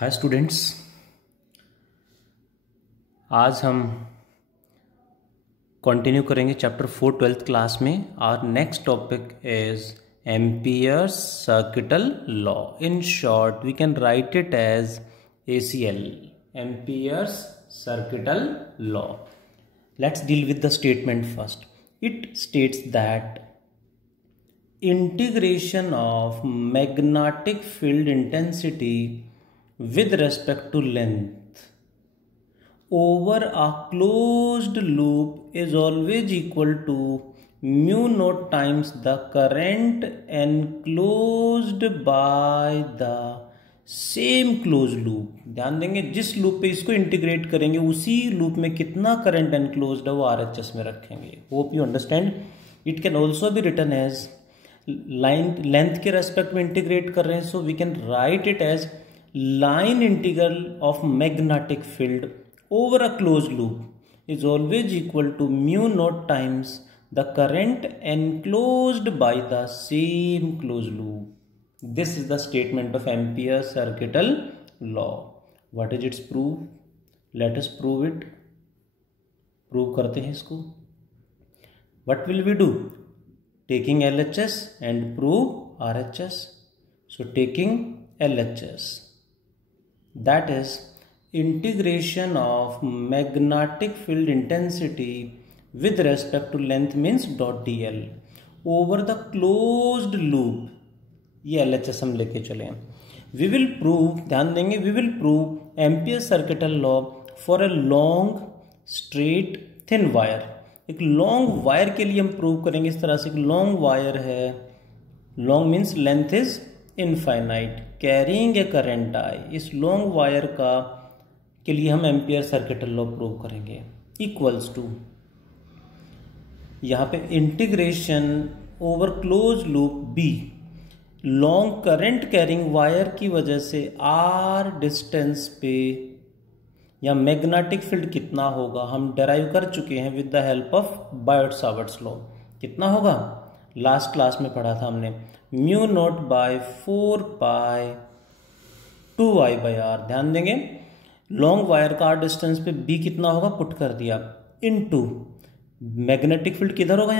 Hi students, आज हम continue करेंगे चैप्टर 4 ट्वेल्थ क्लास में। Our next topic is Ampere's circuital law. In short we can write it as ACL, Ampere's circuital law. Let's deal with the statement first. It states that integration of magnetic field intensity with respect to length over a closed loop is always equal to mu naught times the current enclosed by the same closed loop। ध्यान देंगे, जिस loop पे इसको integrate करेंगे उसी loop में कितना current enclosed है वो RHS में रखेंगे। Hope you understand. It can also be written as line length के रेस्पेक्ट में इंटीग्रेट कर रहे हैं, so we can write it as line integral of magnetic field over a close loop is always equal to mu not times the current enclosed by the same close loop. This is the statement of Ampere circuital law. What is its proof? Let us prove it. Prove करते हैं इसको। What will we do? Taking LHS and prove RHS. So taking LHS, that is integration of magnetic field intensity with respect to length means dot dl over the closed loop, ये LHS हम लेके चले हैं। We will prove, ध्यान देंगे, we will prove Ampere's circuital law for a long straight thin wire। एक long wire के लिए हम प्रूव करेंगे इस तरह से। एक लॉन्ग वायर है, long means length is infinite, carrying a current I. इस लॉन्ग वायर का के लिए हम एम्पियर सर्किटल लॉ प्रूव करेंगे। इक्वल्स टू, यहाँ पे integration over close loop B, long current carrying wire की वजह से आर डिस्टेंस पे या मैग्नेटिक फील्ड कितना होगा हम डेराइव कर चुके हैं with the help of Biot Savart's law. कितना होगा? लास्ट क्लास में पढ़ा था हमने, mu not by 4 pi 2I by R. ध्यान देंगे, लॉन्ग वायर का आर डिस्टेंस पे बी कितना होगा पुट कर दिया, इनटू मैग्नेटिक फील्ड किधर होगा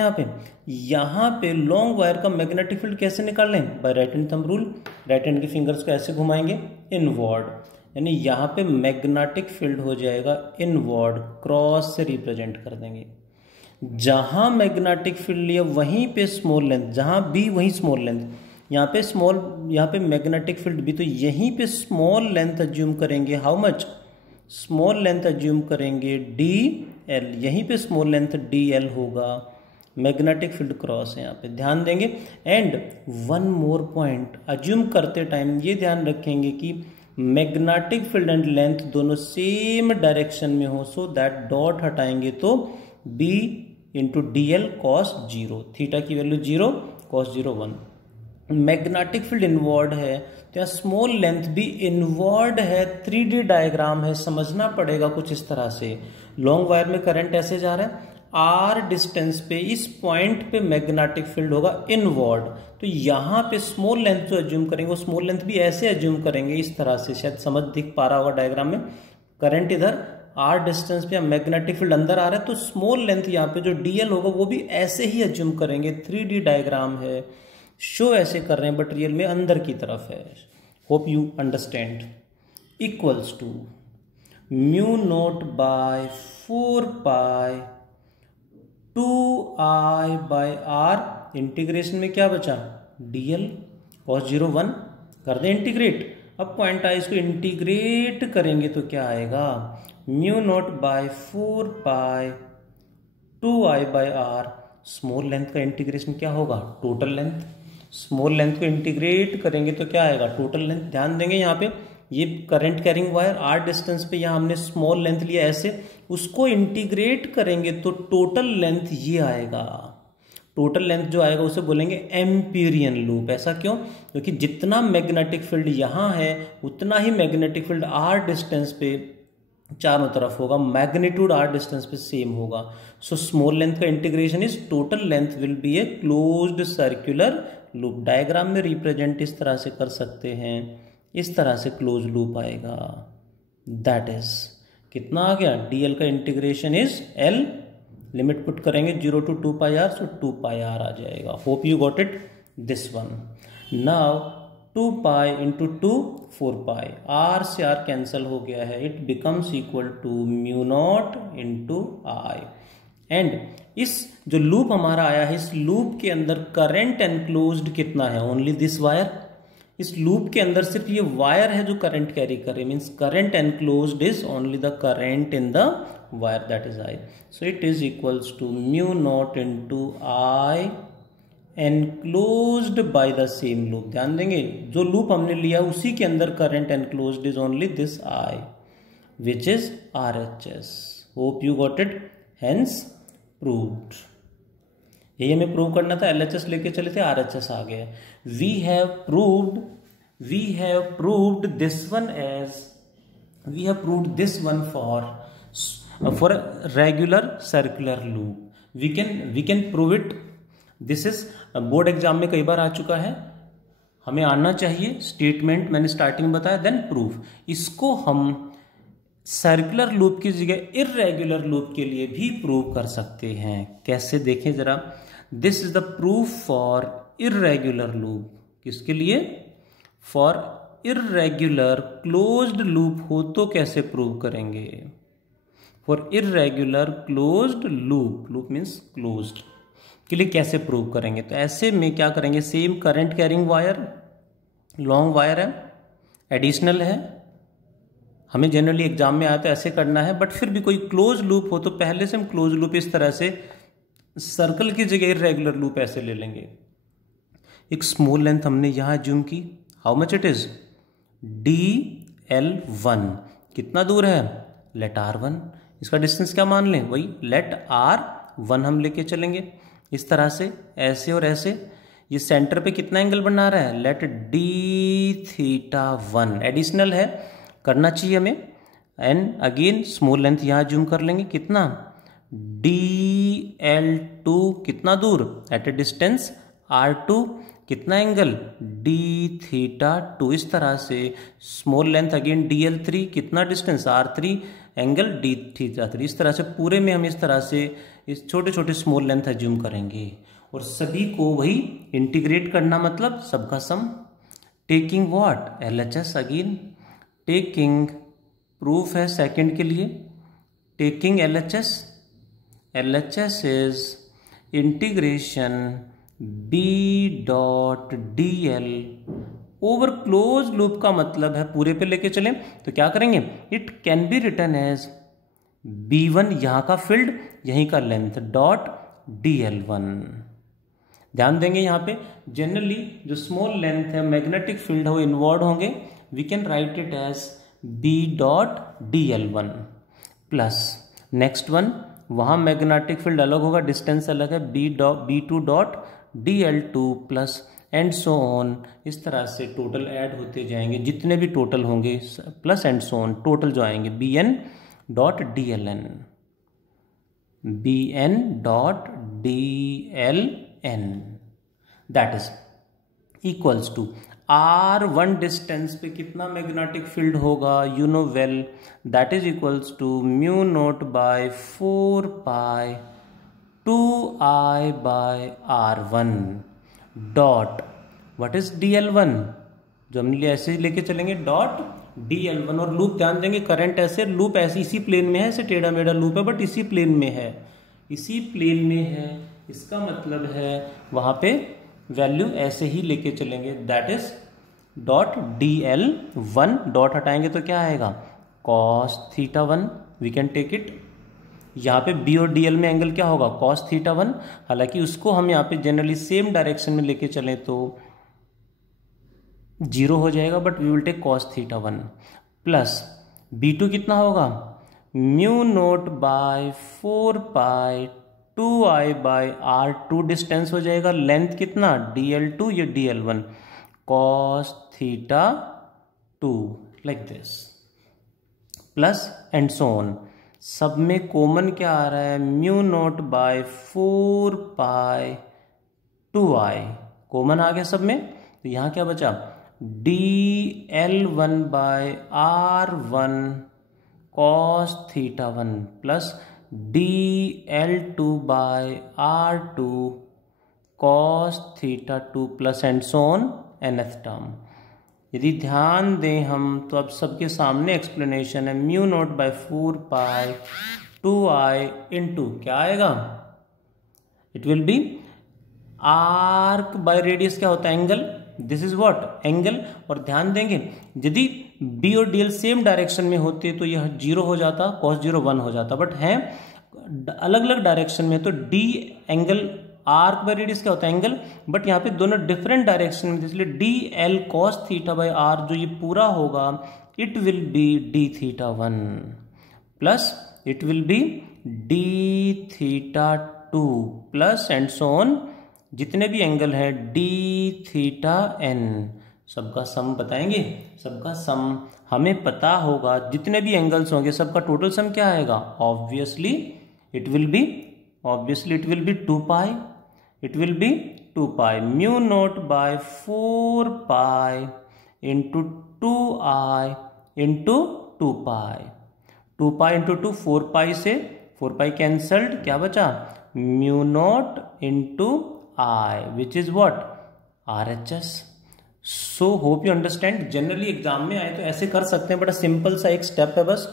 यहाँ पे लॉन्ग वायर का मैग्नेटिक फील्ड कैसे निकाल लें? By right hand thumb rule. Right hand के फिंगर्स को ऐसे घुमाएंगे इनवर्ड, यानी यहाँ पे मैग्नेटिक फील्ड हो जाएगा इनवर्ड, क्रॉस से रिप्रेजेंट कर देंगे। जहां मैग्नेटिक फील्ड लिया वहीं पे स्मॉल लेंथ, जहां बी वहीं स्मॉल लेंथ, यहाँ पे स्मॉल, यहाँ पे मैग्नेटिक फील्ड भी, तो यहीं पे स्मॉल लेंथ अज्यूम करेंगे। How much? Small length assume करेंगे DL, यहीं पे स्मॉल लेंथ DL होगा। मैग्नेटिक फील्ड क्रॉस है यहाँ पे, ध्यान देंगे। And one more point, assume करते टाइम ये ध्यान रखेंगे कि मैग्नेटिक फील्ड एंड लेंथ दोनों सेम डायरेक्शन में हो, सो दैट डॉट हटाएंगे तो B into DL cos 0, theta की value 0, cos 0 1। Magnetic field inward है तो यहाँ स्मॉल लेंथ भी इनवर्ड है। 3D डायग्राम है, समझना पड़ेगा कुछ इस तरह से। लॉन्ग वायर में करंट ऐसे जा रहा है, आर डिस्टेंस पे इस पॉइंट पे मैग्नेटिक फील्ड होगा इनवर्ड, तो यहाँ पे स्मॉल लेंथ जो अज्यूम करेंगे वो स्मॉल लेंथ भी ऐसे अज्यूम करेंगे इस तरह से। शायद समझ दिख पा रहा होगा डायग्राम में। करंट इधर, आर डिस्टेंस पे मैग्नेटिक फील्ड अंदर आ रहा है, तो स्मॉल लेंथ यहाँ पे जो DL होगा वो भी ऐसे ही अज्यूम करेंगे। 3D डायग्राम है, शो ऐसे कर रहे हैं बट रियल में अंदर की तरफ है। Hope you understand. Equals to mu not by 4 pi 2I by R, integration में क्या बचा? DL cos 0 1 कर दें इंटीग्रेट। अब पॉइंट आई, इसको इंटीग्रेट करेंगे तो क्या आएगा? Mu not by 4 pi 2I by R. Small length का इंटीग्रेशन क्या होगा? Total length. स्मॉल लेंथ को इंटीग्रेट करेंगे तो क्या आएगा? Total length. ध्यान देंगे यहाँ पे ये current carrying wire R distance पे, यहाँ हमने स्मॉल लेंथ लिया ऐसे, उसको इंटीग्रेट करेंगे तो टोटल लेंथ ये आएगा। टोटल लेंथ जो आएगा उसे बोलेंगे एम्पीरियन लूप। ऐसा क्यों? क्योंकि जितना मैग्नेटिक फील्ड यहाँ है उतना ही मैग्नेटिक फील्ड आर डिस्टेंस पे चारों तरफ होगा, मैग्नीट्यूड आर डिस्टेंस पे सेम होगा। सो स्मॉल लेंथ का integration is total length will be a closed circular loop. Diagram में रिप्रेजेंट इस तरह से कर सकते हैं, इस तरह से क्लोज लूप आएगा। दैट इज कितना आ गया, dl का integration is l, limit put करेंगे 0 to 2 pi r, so 2 pi r आ जाएगा। Hope you got it this one. Now 2 pi into 2 4 pi, r से r कैंसल हो गया है, it becomes equal to mu not into I. And इस जो loop हमारा आया है, इस लूप के अंदर करंट एनक्लोज्ड कितना है, ओनली दिस वायर। इस लूप के अंदर सिर्फ ये वायर है जो करंट कैरी कर रही है, means current enclosed is only the current in the wire, that is I. So it is equals to mu not into I enclosed by the same loop. ध्यान देंगे जो लूप हमने लिया उसी के अंदर current enclosed is only this I, which is RHS। Hope you got it, hence proved. यही हमें प्रूव करना था, LHS लेके चले थे, RHS आ गया। We have proved this one as, we have proved this one for regular circular loop. We can prove it. This is board exam में कई बार आ चुका है, हमें आना चाहिए स्टेटमेंट, मैंने स्टार्टिंग में बताया, देन प्रूफ। इसको हम सर्कुलर लूप की जगह इर्रेगुलर लूप के लिए भी प्रूव कर सकते हैं। कैसे, देखें जरा। This is the proof for irregular loop. किसके लिए, फॉर इर्रेगुलर क्लोज्ड लूप हो तो कैसे प्रूव करेंगे, for irregular closed loop, loop means closed के लिए कैसे प्रूव करेंगे। तो ऐसे में क्या करेंगे, same current carrying wire, long wire है, एडिशनल है, हमें जनरली एग्जाम में आया तो ऐसे करना है, बट फिर भी कोई क्लोज लूप हो तो पहले से हम क्लोज लूप इस तरह से, सर्कल की जगह इरेगुलर लूप ऐसे ले लेंगे। एक स्मॉल लेंथ हमने यहां जूम की, how much it is, DL1 कितना दूर है, लेट R1, इसका डिस्टेंस क्या मान लें, वही लेट R1 हम लेके चलेंगे इस तरह से, ऐसे और ऐसे। ये सेंटर पे कितना एंगल बना रहा है, लेट D1, एडिशनल है, करना चाहिए हमें। एंड अगेन स्मॉल लेंथ यहां जूम कर लेंगे, कितना, DL2 कितना दूर, एट ए डिस्टेंस R2 कितना एंगल, D2, इस तरह से स्मॉल लेंथ अगेन DL3 कितना डिस्टेंस R3 एंगल D3, इस तरह से पूरे में हम इस तरह से इस छोटे छोटे स्मॉल लेंथ एज्यूम करेंगे और सभी को वही इंटीग्रेट करना, मतलब सबका sum, taking what, LHS again, taking proof है सेकंड के लिए, taking LHS is integration B.dl over close loop का मतलब है पूरे पे लेके चलें तो क्या करेंगे, it can be written as B1 यहां का फील्ड यहीं का लेंथ डॉट DL1। ध्यान देंगे यहां पे जनरली जो स्मॉल लेंथ है मैग्नेटिक फील्ड है वो इनवर्ड होंगे, we can write it as B.dl1 plus next one, वहां मैग्नेटिक फील्ड अलग होगा, डिस्टेंस अलग है, B2.dl2 plus and so on, इस तरह से टोटल ऐड होते जाएंगे जितने भी टोटल होंगे, plus and so on, total जो आएंगे BN.dln, BN.dln that is equals to R1 distance पे कितना मैग्नेटिक फील्ड होगा, you know well, that is equals to mu note by 4 pi 2I by R1 dot what is DL1, जो हमने ऐसे लेके चलेंगे डॉट DL1 और लूप ध्यान देंगे, करंट ऐसे, लूप ऐसे इसी प्लेन में है, ऐसे टेढ़ा मेढ़ा लूप है बट इसी प्लेन में है, इसी प्लेन में है, इसका मतलब है वहां पे वैल्यू ऐसे ही लेके चलेंगे, that is dot DL1, dot हटाएंगे तो क्या आएगा cos θ1, we can take it, यहाँ पे B और DL में एंगल क्या होगा cos θ1, हालांकि उसको हम यहाँ पे जनरली सेम डायरेक्शन में लेके चलें तो 0 हो जाएगा, but we will take cos θ1 plus B2 कितना होगा mu note by 4 pi 2I by R2, distance हो जाएगा, लेंथ कितना DL2 या DL1, cos θ2 like this plus and so on, सब में कॉमन क्या आ रहा है mu note by 4 pi 2I, common आ गया सब में, तो यहाँ क्या बचा dl1/r1 cos θ1 plus dl2/r2 cos θ2 plus and so on nth term. यदि ध्यान दें हम तो अब सबके सामने एक्सप्लेनेशन है mu naught by 4 π 2i into क्या आएगा, it will B arc by radius क्या होता है, angle, this is what angle. और ध्यान देंगे यदि बी और डीएल सेम डायरेक्शन में होते तो यह 0 हो जाता, cos 0 1 हो जाता, बट है अलग अलग डायरेक्शन में तो D angle arc by radius क्या होता है, एंगल, बट यहाँ पे दोनों डिफरेंट डायरेक्शन में, इसलिए D L cos θ by R जो ये पूरा होगा it will be d θ1 plus it will be d θ2 plus and so on, जितने भी एंगल है d θn सबका सम बताएंगे, सबका सम हमें पता होगा, जितने भी एंगल्स होंगे सबका टोटल सम क्या आएगा, obviously it will be 2 π, it will be 2 π mu not by 4 π into 2i into 2 π, 2 π into 2 4 π से 4 π कैंसल्ड, क्या बचा mu not into I which is what RHS। So hope you understand. Generally exam में आए तो ऐसे कर सकते हैं, बड़ा सिंपल सा एक स्टेप है बस।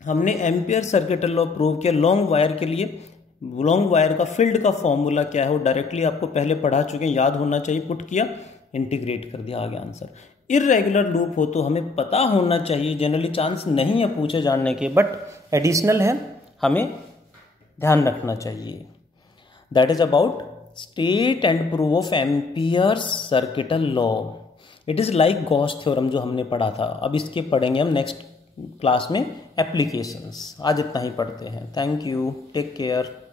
हमने एम्पियर सर्किटल लॉ प्रूव किया लॉन्ग वायर के लिए। लॉन्ग वायर का फील्ड का फॉर्मूला क्या है वो डायरेक्टली आपको पहले पढ़ा चुके हैं, याद होना चाहिए, पुट किया, इंटीग्रेट कर दिया, आ गया आंसर। इर्रेगुलर लूप हो तो हमें पता होना चाहिए, जनरली चांस नहीं है पूछे जानने के, बट एडिशनल है, हमें ध्यान रखना चाहिए। That is about state and prove of amperes circuital law. It is like Gauss theorem जो हमने पढ़ा था, अब इसके पढ़ेंगे हम नेक्स्ट क्लास में एप्लीकेशंस। आज इतना ही पढ़ते हैं। Thank you, take care.